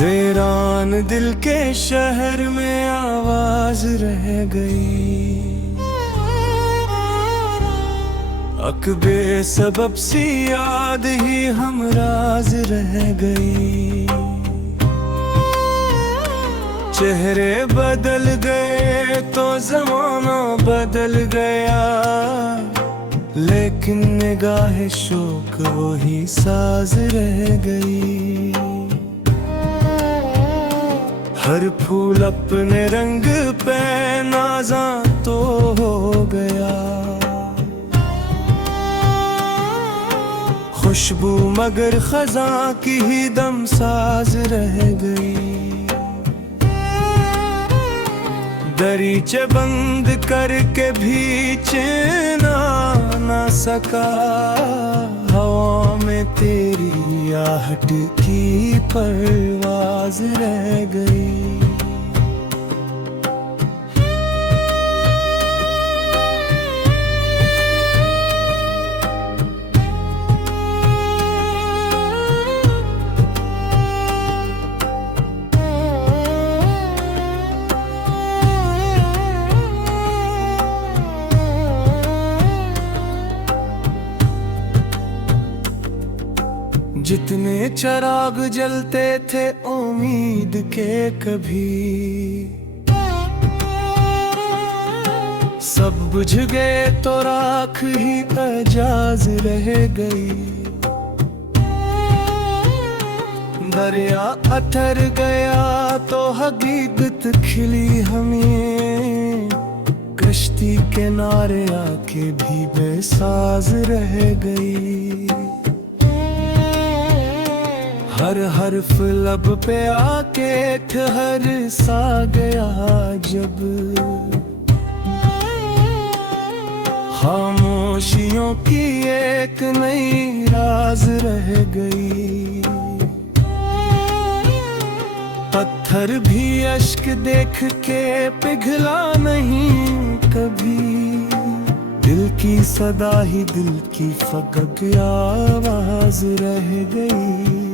वीरान दिल के शहर में आवाज रह गई, अकबे सबब सी याद ही हमराज रह गई। चेहरे बदल गए तो जमाना बदल गया, लेकिन निगाह शोक वही साज रह गई। हर फूल अपने रंग पे नाज़ा तो हो गया, खुशबू मगर खज़ां की ही दम साज रह गई। दरीचे बंद करके भी चैना ना सका, हवा में तेरी आहट की परवाज रह गई। जितने चिराग जलते थे उम्मीद के कभी, सब बुझ गए तो राख ही एजाज रह गई। दरिया अथर गया तो हकीकत खिली हमें, कश्ती किनारे आके भी बेसाज रह गई। हर हर्फ लब पे आके ठहर सा गया जब, खामोशियों की एक नई राज रह गई। पत्थर भी अश्क देख के पिघला नहीं कभी, दिल की सदा ही दिल की फकक आवाज रह गई।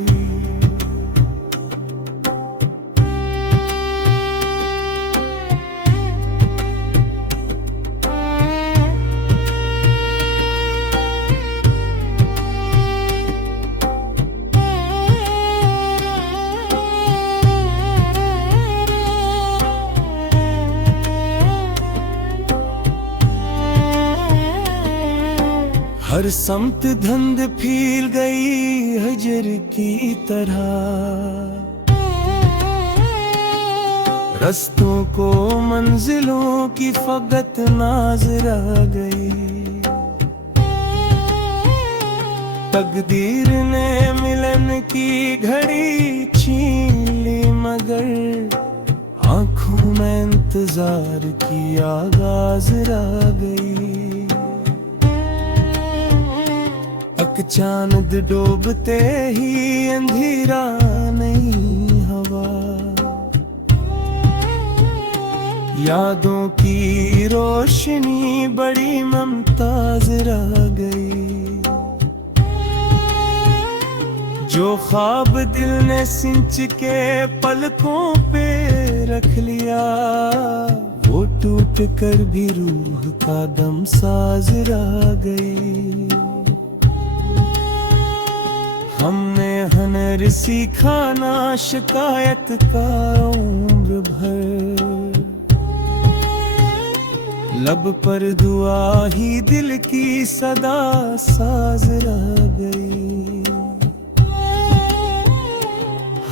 हर समत धुंध फील गई हजर की तरह, रस्तों को मंजिलों की फकत नाज रह गई। तकदीर ने मिलन की घड़ी छीन ली, मगर आंखों में इंतजार की आगाज रह गई। चांद डूबते ही अंधेरा नहीं हवा, यादों की रोशनी बड़ी मुमताज रह गई। जो ख्वाब दिल ने सिंच के पलकों पे रख लिया, वो टूट कर भी रूह का दम साज रह गई। हमने हुनर सीखा ना शिकायत का उम्र भर, लब पर दुआ ही दिल की सदा साज रह गई।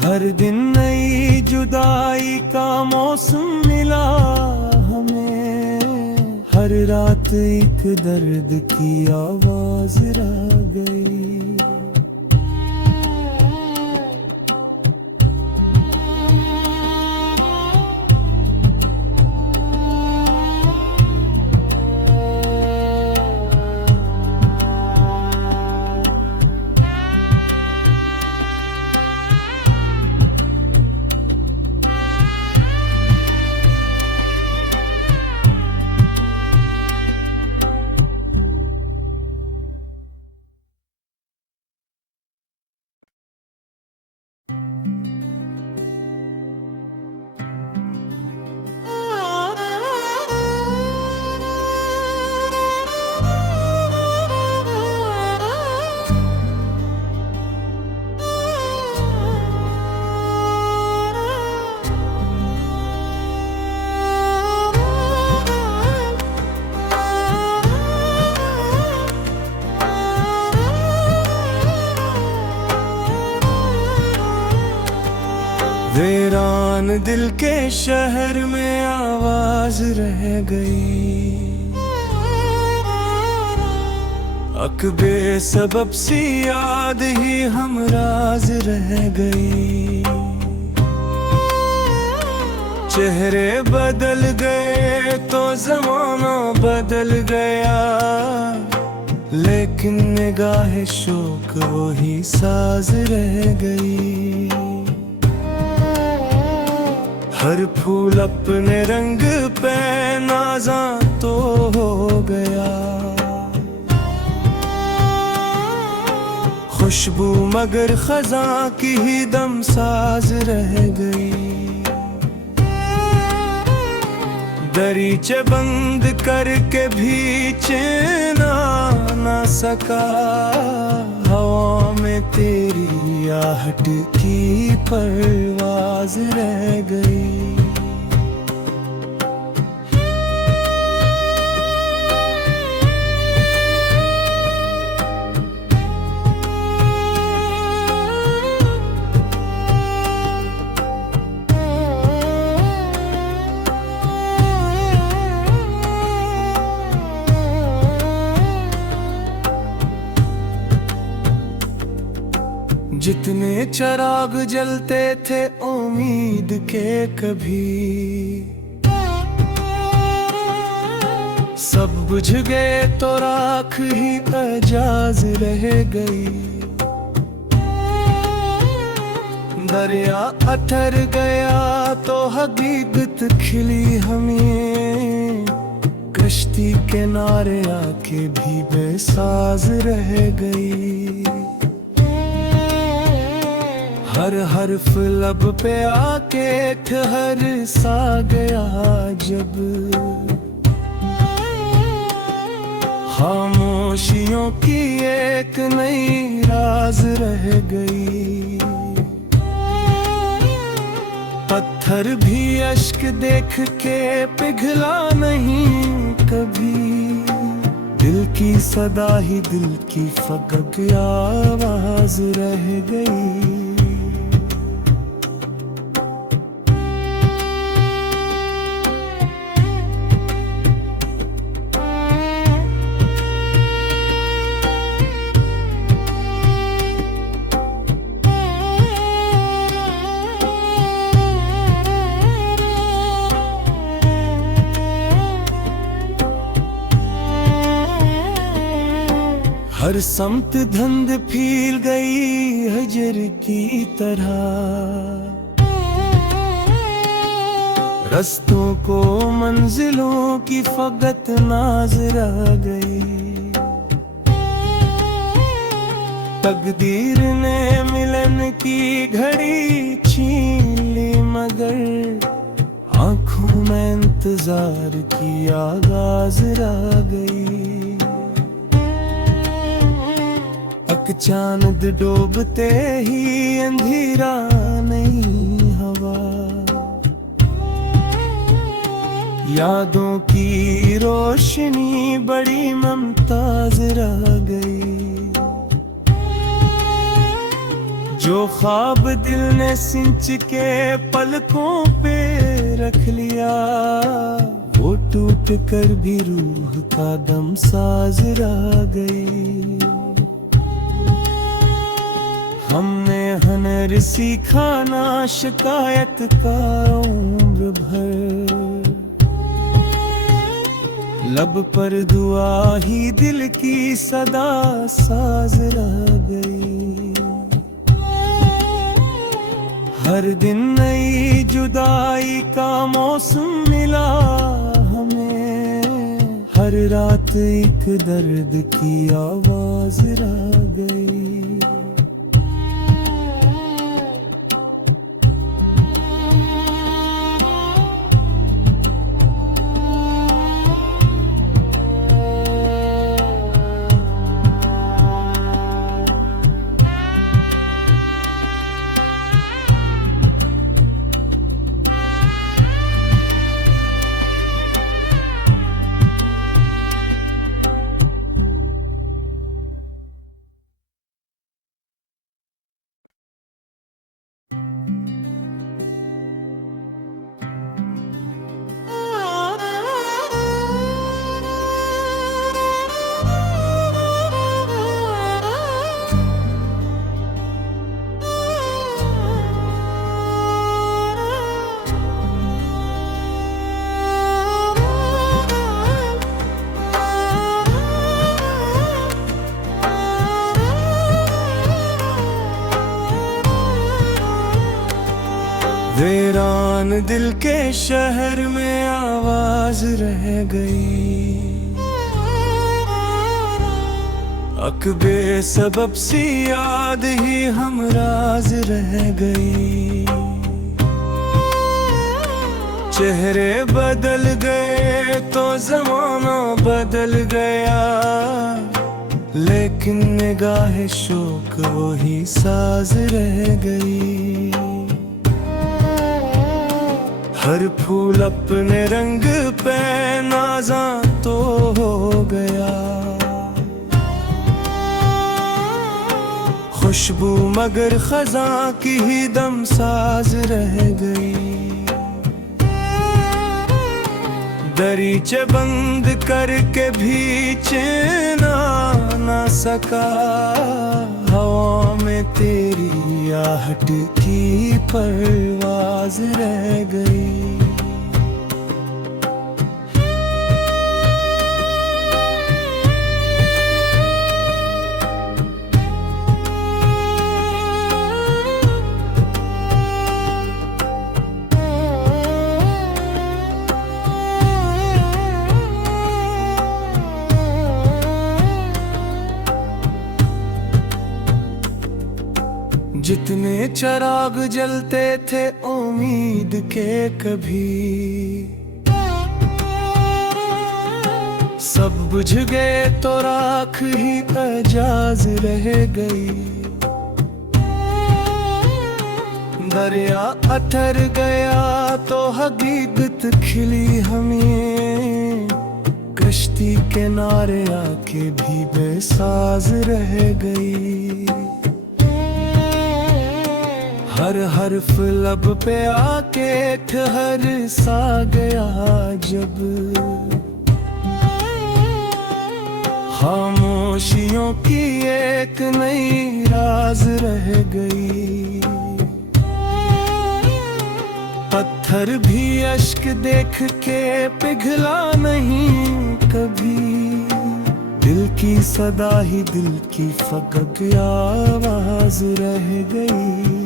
हर दिन नई जुदाई का मौसम मिला हमें, हर रात एक दर्द की आवाज रह गई। वीरान दिल के शहर में आवाज रह गई, अकबे सबब सी याद ही हमराज रह गई। चेहरे बदल गए तो जमाना बदल गया, लेकिन निगाहे शोक वही साज रह गई। हर फूल अपने रंग पे नाज़ा तो हो गया, खुशबू मगर खजा की ही दम साज रह गई। दरीचे बंद करके भी चैना ना सका, हवा में तेरी आहट की परवाज रह गई। जितने चिराग जलते थे उम्मीद के कभी, सब बुझ गए तो राख ही अजाज रह गई। दरिया अथर गया तो हकीकत खिली हमें, कश्ती किनारे आके भी बेसाज रह गई। हर हर्फ लब पे आके ठहर सा गया जब, खामोशियों की एक नई राज रह गई। पत्थर भी अश्क देख के पिघला नहीं कभी, दिल की सदा ही दिल की फकक आवाज रह गई। हर समत धंध फील गई हजर की तरह, रस्तों को मंजिलों की फकत नाज रह गई। तकदीर ने मिलन की घड़ी छीन ली, मगर आंखों में इंतजार की आगाज रह गई। चांद डूबते ही अंधेरा नहीं हवा, यादों की रोशनी बड़ी मुमताज रह गई। जो ख्वाब दिल ने सिंच के पलकों पे रख लिया, वो टूट कर भी रूह का दम साज रह गई। हमने हनर सीखा ना शिकायत का उम्र भर, लब पर दुआ ही दिल की सदा साज रह गई। हर दिन नई जुदाई का मौसम मिला हमें, हर रात एक दर्द की आवाज रह गई। वीरान दिल के शहर में आवाज रह गई, अकबे सबब सी याद ही हमराज रह गई। चेहरे बदल गए तो जमाना बदल गया, लेकिन निगाह शौक वही साज रह गई। हर फूल अपने रंग पे नाज़ा तो हो गया, खुशबू मगर खजा की ही दम साज रह गई। दरीचे बंद करके भी चैन आ ना सका, हवा में तेरी आहट की परवाज रह गई। जितने चिराग जलते थे उम्मीद के कभी, सब बुझ गए तो राख ही अजाज रह गई। दरिया अतर गया तो हकीकत खिली हमें, कश्ती किनारे आके भी बेसाज रह गई। हर हर्फ लब पे आके ठहर सा गया जब, खामोशियों की एक नई राज रह गई। पत्थर भी अश्क देख के पिघला नहीं कभी, दिल की सदा ही दिल की फकक आवाज रह गई।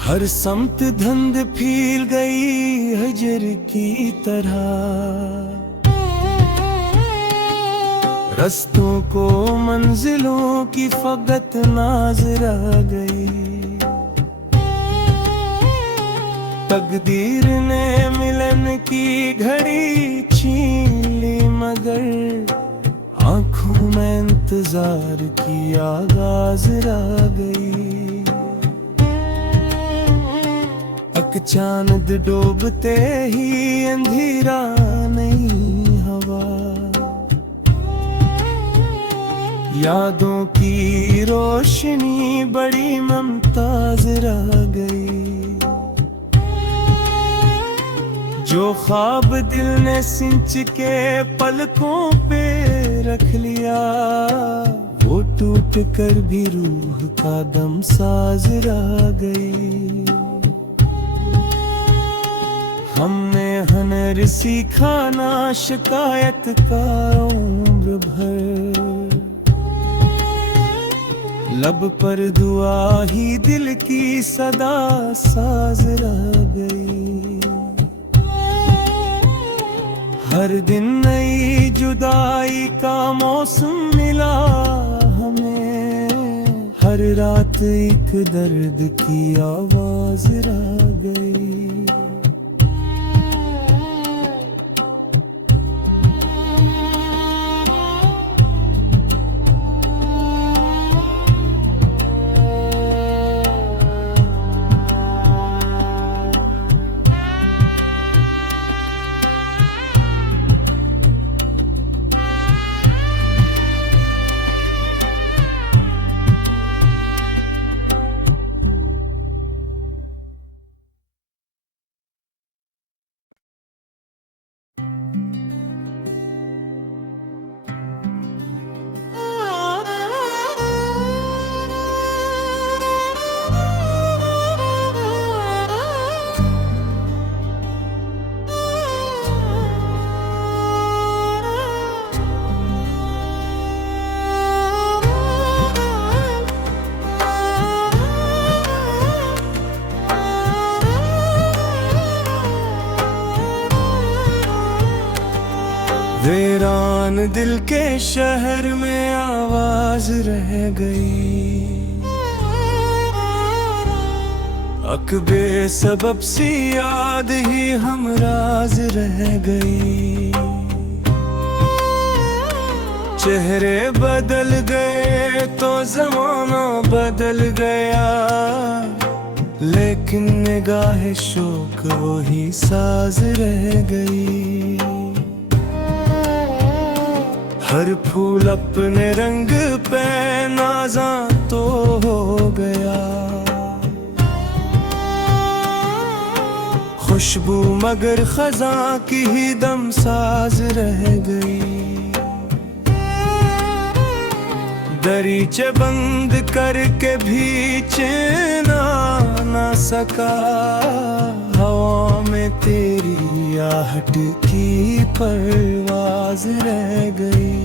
हर समत धुंध फील गई हजर की तरह, रस्तों को मंजिलों की फकत नाज रह गई। तकदीर ने मिलन की घड़ी छीन ली, मगर आंखों में इंतजार की आगाज रह गई। चांद डूबते ही अंधेरा नहीं हवा, यादों की रोशनी बड़ी मुमताज रह गई। जो ख्वाब दिल ने सिंच के पलकों पे रख लिया, वो टूट कर भी रूह का दम साज रह गई। हमने हुनर सीखा ना शिकायत का उम्र भर, लब पर दुआ ही दिल की सदा साज रह गई। हर दिन नई जुदाई का मौसम मिला हमें, हर रात एक दर्द की आवाज रह गई। वीरान दिल के शहर में आवाज रह गई, अकबे सबब सी याद ही हमराज रह गई। चेहरे बदल गए तो ज़माना बदल गया, लेकिन निगाह शौक वही साज रह गई। हर फूल अपने रंग पे नाज़ा तो हो गया, खुशबू मगर खजा की ही दम साज रह गई। दरीचे बंद करके भी चैन आ ना सका, हवा में तेरी आहट की परवाज रह गई।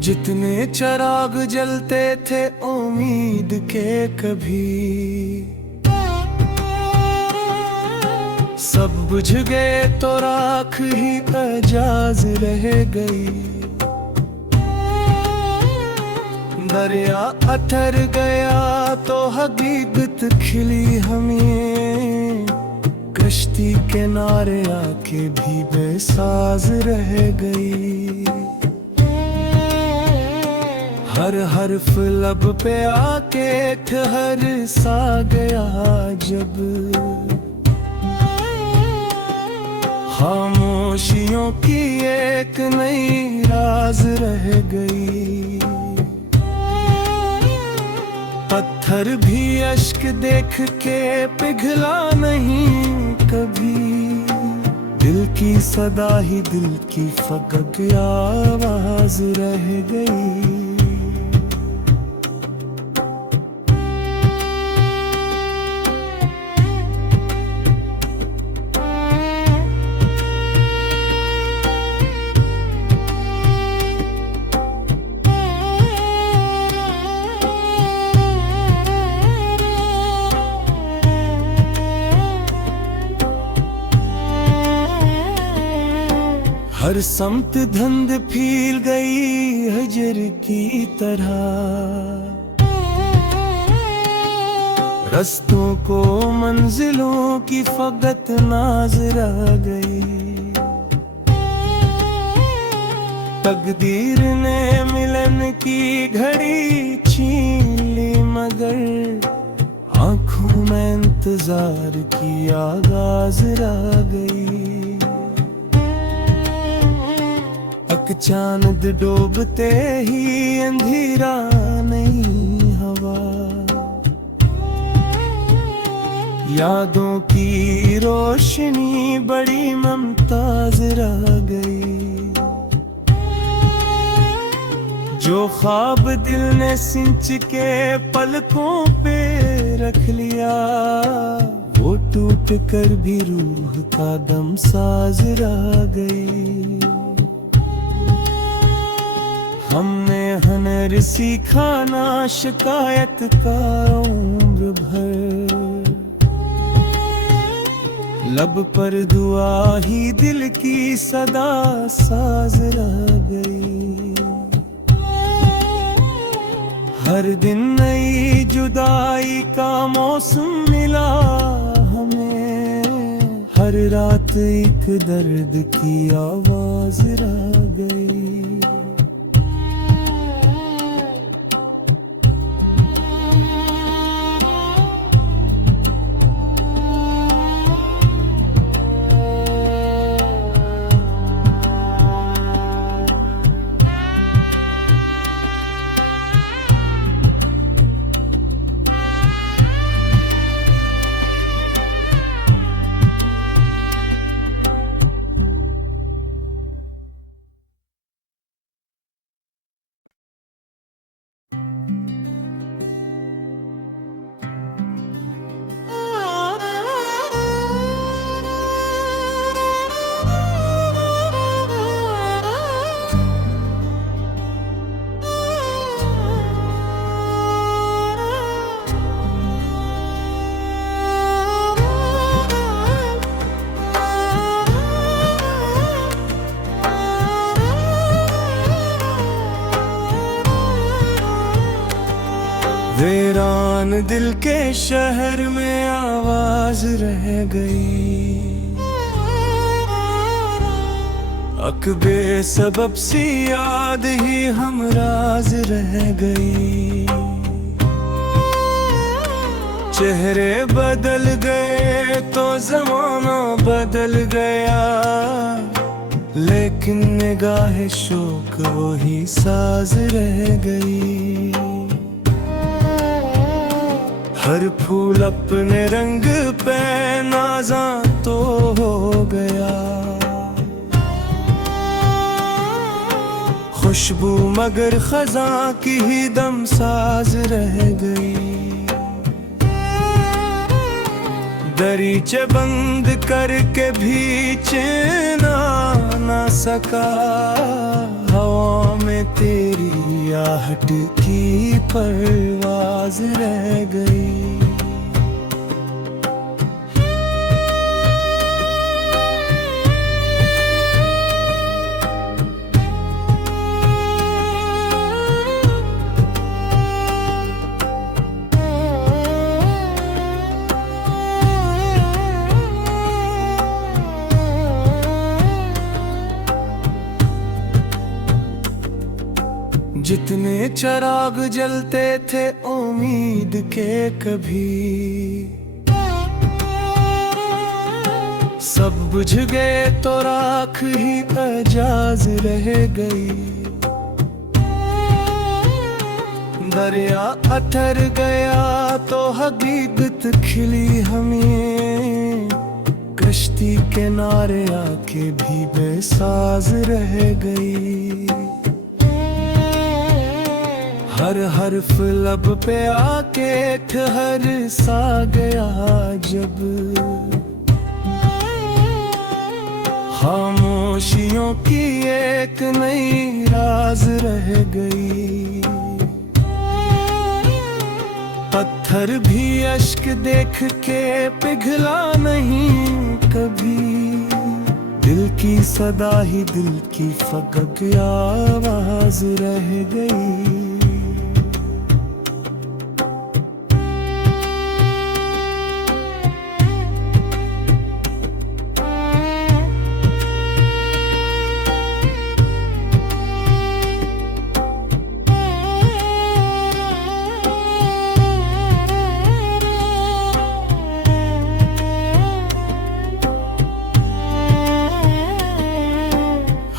जितने चिराग जलते थे उम्मीद के कभी, सब बुझ गए तो राख ही अजाज रह गई। दरिया अथर गया तो हकीकत खिली हमें, कश्ती किनारे आके भी बेसाज रह गई। हर हर्फ लब पे आके ठहर सा गया जब, खामोशियों की एक नई राज रह गई। पत्थर भी अश्क देख के पिघला नहीं कभी, दिल की सदा ही दिल की फकक आवाज रह गई। हर समत धुंध फील गई हजर की तरह, रस्तों को मंजिलों की फकत नाज रह गई। तकदीर ने मिलन की घड़ी छीन ली, मगर आंखों में इंतजार की आगाज रह गई। चांद डूबते ही अंधेरा नहीं हवा, यादों की रोशनी बड़ी मुमताज रह गई। जो ख्वाब दिल ने सिंच के पलकों पे रख लिया, वो टूट कर भी रूह का दम साज रह गई। हमने हुनर सीखा ना शिकायत का उम्र भर, लब पर दुआ ही दिल की सदा साज रह गई। हर दिन नई जुदाई का मौसम मिला हमें, हर रात एक दर्द की आवाज रह गई। वीरान दिल के शहर में आवाज रह गई, अकबे सबब सी याद ही हमराज रह गई। चेहरे बदल गए तो जमाना बदल गया, लेकिन निगाह शोक वही साज रह गई। हर फूल अपने रंग पे नाज़ा तो हो गया, खुशबू मगर खज़ां की ही दम साज रह गई। दरीचे बंद करके भी चैना ना सका, हवा में तेरी आहट की परवाज रह गई। जितने चिराग जलते थे उम्मीद के कभी, सब बुझ गए तो राख ही एजाज रह गई। दरिया अथर गया तो हकीकत खिली हमें, कश्ती किनारे आके भी बेसाज रह गई। हर हर्फ लब पे आके ठहर सा गया जब, खामोशियों की एक नई राज रह गई। पत्थर भी अश्क देख के पिघला नहीं कभी, दिल की सदा ही दिल की फकक आवाज रह गई।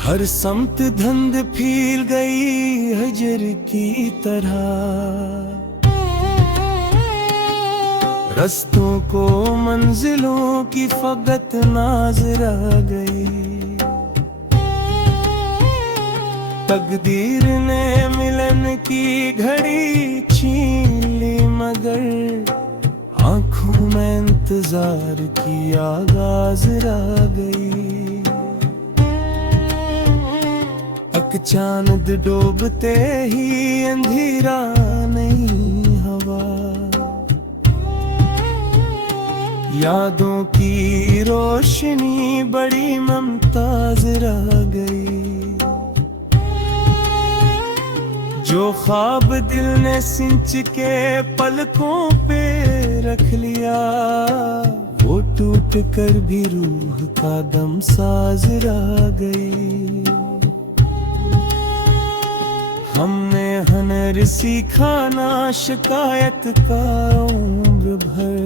हर समत धंध फील गई हजर की तरह, रस्तों को मंजिलों की फकत नाज रह गई। तकदीर ने मिलन की घड़ी छीन ली, मगर आंखों में इंतजार की आगाज रह गई। चांद डूबते ही अंधेरा नहीं हवा, यादों की रोशनी बड़ी मुमताज रह गई। जो ख्वाब दिल ने सिंच के पलकों पे रख लिया, वो टूट कर भी रूह का दम साज रह गई। हमने हनर सीखा ना शिकायत का उम्र भर,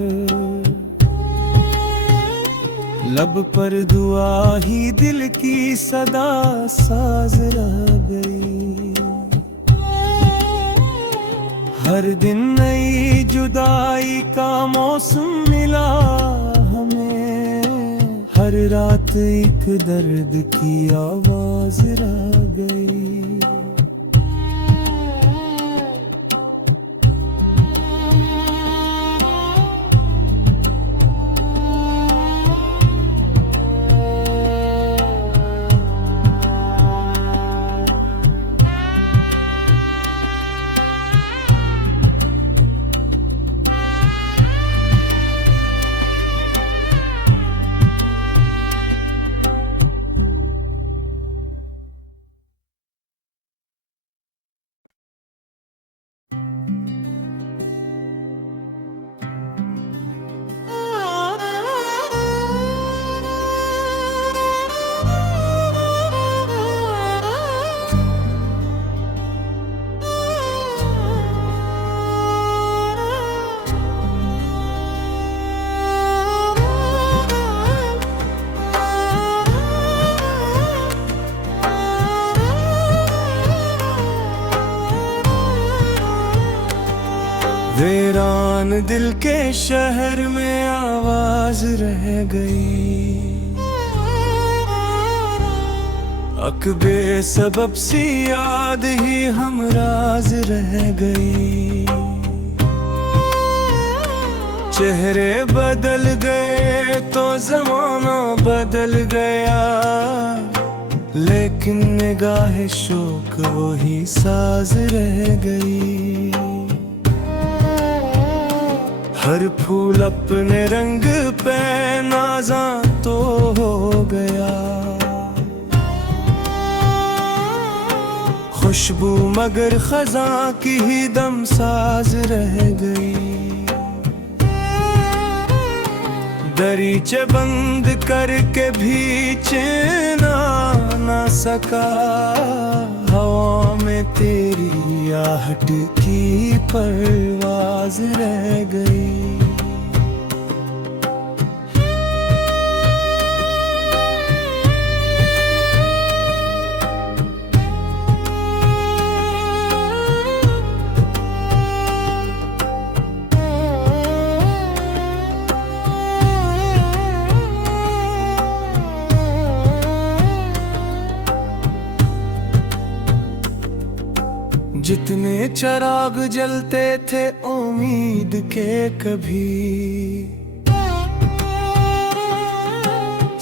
लब पर दुआ ही दिल की सदा साज रह गई। हर दिन नई जुदाई का मौसम मिला हमें, हर रात एक दर्द की आवाज रह गई। वीरान दिल के शहर में आवाज रह गई, अकबे सबब सी याद ही हमराज रह गई। चेहरे बदल गए तो ज़माना बदल गया, लेकिन निगाहे शोक वही साज रह गई। हर फूल अपने रंग पे नाज़ा तो हो गया, खुशबू मगर खज़ा की ही दमसाज रह गई। दरीचे बंद करके भी चैना ना सका, हवा में तेरी आहट की परवाज रह गई। जितने चिराग जलते थे उम्मीद के कभी,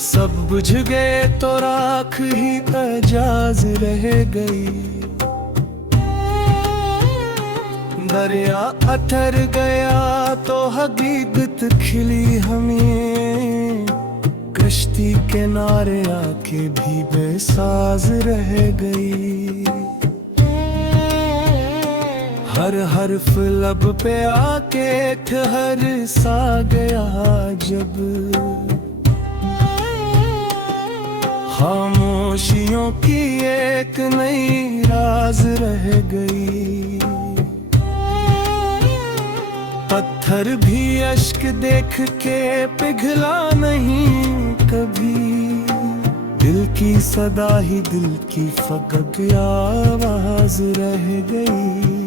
सब बुझ गए तो राख ही अजाज रह गई। दरिया अथर गया तो हकीकत खिली हमें, कश्ती किनारे आके भी बेसाज रह गई। हर हर्फ लब पे आके ठहर सा गया जब, खामोशियों की एक नई राज रह गई। पत्थर भी अश्क देख के पिघला नहीं कभी, दिल की सदा ही दिल की फकक आवाज रह गई।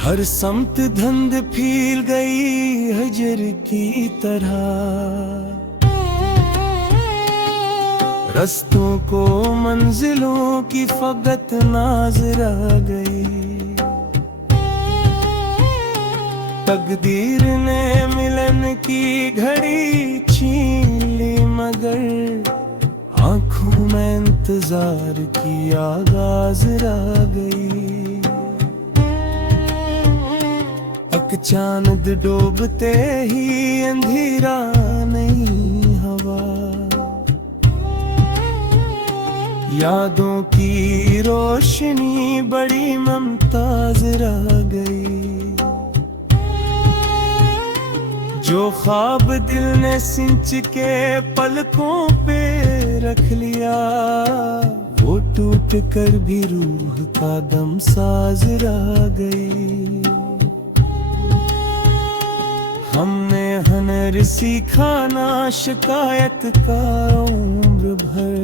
हर समत धुंध फील गई हजर की तरह, रस्तों को मंजिलों की फकत नाज रह गई। तकदीर ने मिलन की घड़ी छीन ली, मगर आंखों में इंतजार की आगाज रह गई। चांद डूबते ही अंधेरा नहीं हवा, यादों की रोशनी बड़ी मुमताज रह गई। जो ख्वाब दिल ने सिंच के पलकों पे रख लिया, वो टूट कर भी रूह का दम साज रह गई। हमने हुनर सीखा ना शिकायत का उम्र भर,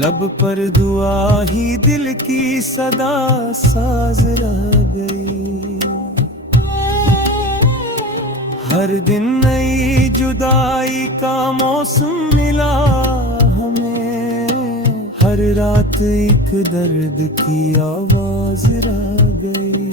लब पर दुआ ही दिल की सदा साज रह गई। हर दिन नई जुदाई का मौसम मिला हमें, हर रात एक दर्द की आवाज रह गई।